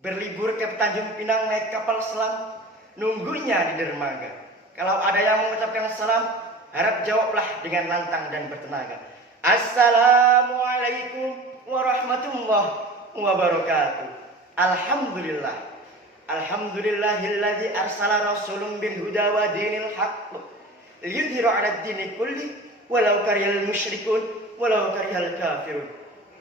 Berlibur ke Tanjung Pinang naik kapal selam, nunggunya di dermaga. Kalau ada yang mengucapkan salam, harap jawablah dengan lantang dan bertenaga. Assalamualaikum warahmatullahi wabarakatuh. Alhamdulillah. Alhamdulillahilladzi arsala rasulun bil huda wa dinil haqq liyudhhiru 'ala ad-dini kulli walau karihal musyrikun walau karihal kafirun.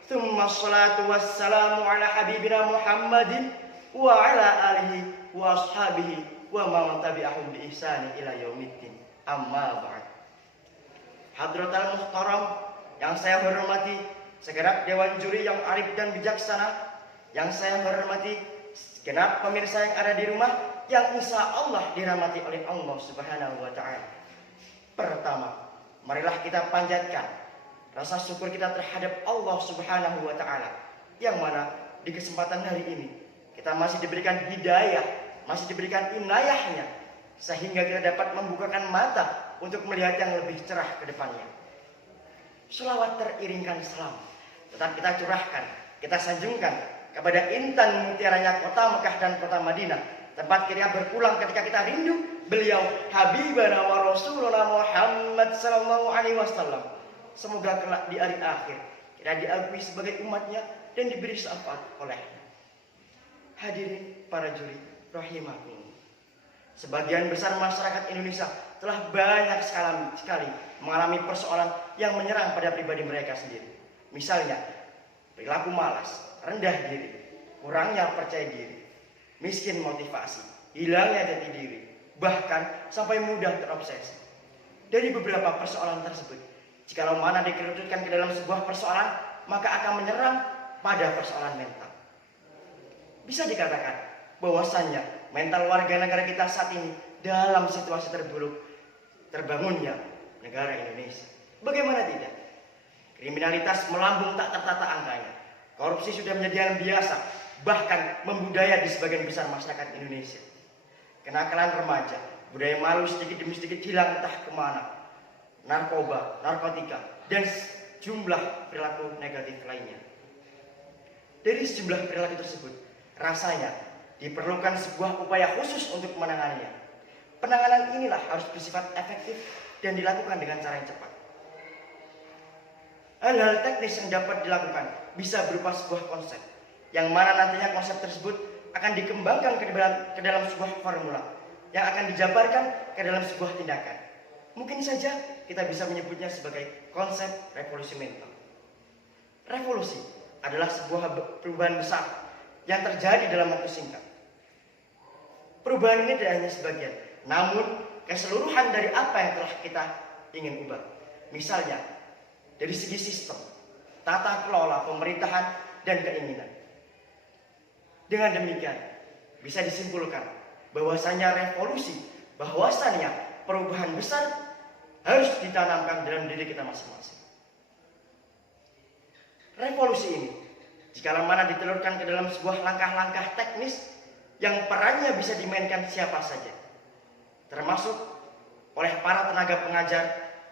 Tsumma sholatu wassalamu ala habibina Muhammadin wa ala alihi wa ashabihi wa man tabi'ahum bi ihsani ila yaumiddin. Amma ba'd. Hadratal muhtaram yang saya hormati, segenap dewan juri yang arif dan bijaksana, yang saya hormati segenap pemirsa yang ada di rumah yang insya Allah dirahmati oleh Allah Subhanahu wa taala. Pertama, marilah kita panjatkan rasa syukur kita terhadap Allah Subhanahu wa taala, yang mana di kesempatan hari ini kita masih diberikan hidayah, masih diberikan inayahnya, sehingga kita dapat membukakan mata untuk melihat yang lebih cerah ke depannya. Sholawat teriringkan salam tetap kita curahkan, kita sanjungkan kepada intan mutiaranya kota Mekah dan kota Madinah, tempat kita berpulang ketika kita rindu beliau Habibana wa Rasuluna Muhammad sallallahu alaihi wasallam. Semoga kelak di hari akhir kita diakui sebagai umatnya dan diberi syafaat olehnya. Hadirin para juri rahimakumullah. Sebagian besar masyarakat Indonesia telah banyak sekali mengalami persoalan yang menyerang pada pribadi mereka sendiri. Misalnya, perilaku malas, rendah diri, kurangnya percaya diri, miskin motivasi, hilangnya jati diri, bahkan sampai mudah terobsesi. Dari beberapa persoalan tersebut, jikalau mana dikerucutkan ke dalam sebuah persoalan, maka akan menyerang pada persoalan mental. Bisa dikatakan bahwasannya mental warga negara kita saat ini dalam situasi terburuk terbangunnya negara Indonesia. Bagaimana tidak? Kriminalitas melambung tak tertata angkanya. Korupsi sudah menjadi hal biasa, bahkan membudaya di sebagian besar masyarakat Indonesia. Kenakalan remaja, budaya malu sedikit demi sedikit hilang entah kemana. Narkoba, narkotika, dan jumlah perilaku negatif lainnya. Dari sejumlah perilaku tersebut, rasanya diperlukan sebuah upaya khusus untuk menanganinya. Penanganan inilah harus bersifat efektif dan dilakukan dengan cara yang cepat. Hal-hal teknis yang dapat dilakukan bisa berupa sebuah konsep, yang mana nantinya konsep tersebut akan dikembangkan ke dalam sebuah formula, yang akan dijabarkan ke dalam sebuah tindakan. Mungkin saja kita bisa menyebutnya sebagai konsep revolusi mental. Revolusi adalah sebuah perubahan besar yang terjadi dalam waktu singkat. Perubahan ini tidak hanya sebagian, namun keseluruhan dari apa yang telah kita ingin ubah. Misalnya, dari segi sistem, tata kelola pemerintahan, dan keinginan. Dengan demikian, bisa disimpulkan bahwasannya revolusi, bahwasannya perubahan besar harus ditanamkan dalam diri kita masing-masing. Revolusi ini, jika mana ditelurkan ke dalam sebuah langkah-langkah teknis yang perannya bisa dimainkan siapa saja, termasuk oleh para tenaga pengajar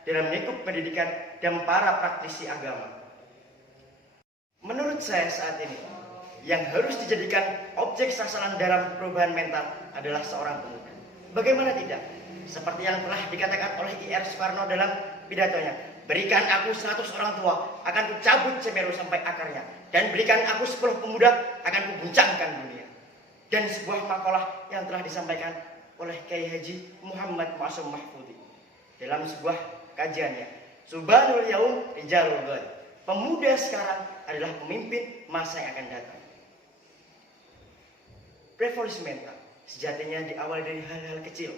dalam lingkup pendidikan dan para praktisi agama. Menurut saya saat ini, yang harus dijadikan objek sasaran dalam perubahan mental adalah seorang pemuda. Bagaimana tidak? Seperti yang telah dikatakan oleh I.R. Soekarno dalam pidatonya, berikan aku 100 orang tua, akan kucabut Semeru sampai akarnya, dan berikan aku 10 pemuda, akan kuguncangkan dunia. Dan sebuah makalah yang telah disampaikan oleh Kiai Haji Muhammad Ma'sum Mahfudi dalam sebuah kajiannya, Subhanul Yaum Rijalul Ghad. Pemuda sekarang adalah pemimpin masa yang akan datang. Revolusi mental sejatinya diawali dari hal-hal kecil.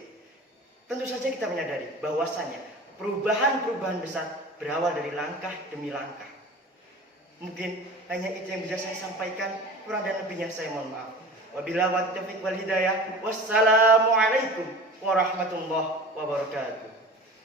Tentu saja kita menyadari bahwasannya perubahan-perubahan besar berawal dari langkah demi langkah. Mungkin hanya itu yang bisa saya sampaikan, kurang dan lebihnya saya mohon maaf. Wabillahi taufiq wal hidayah. Wassalamualaikum warahmatullahi wabarakatuh.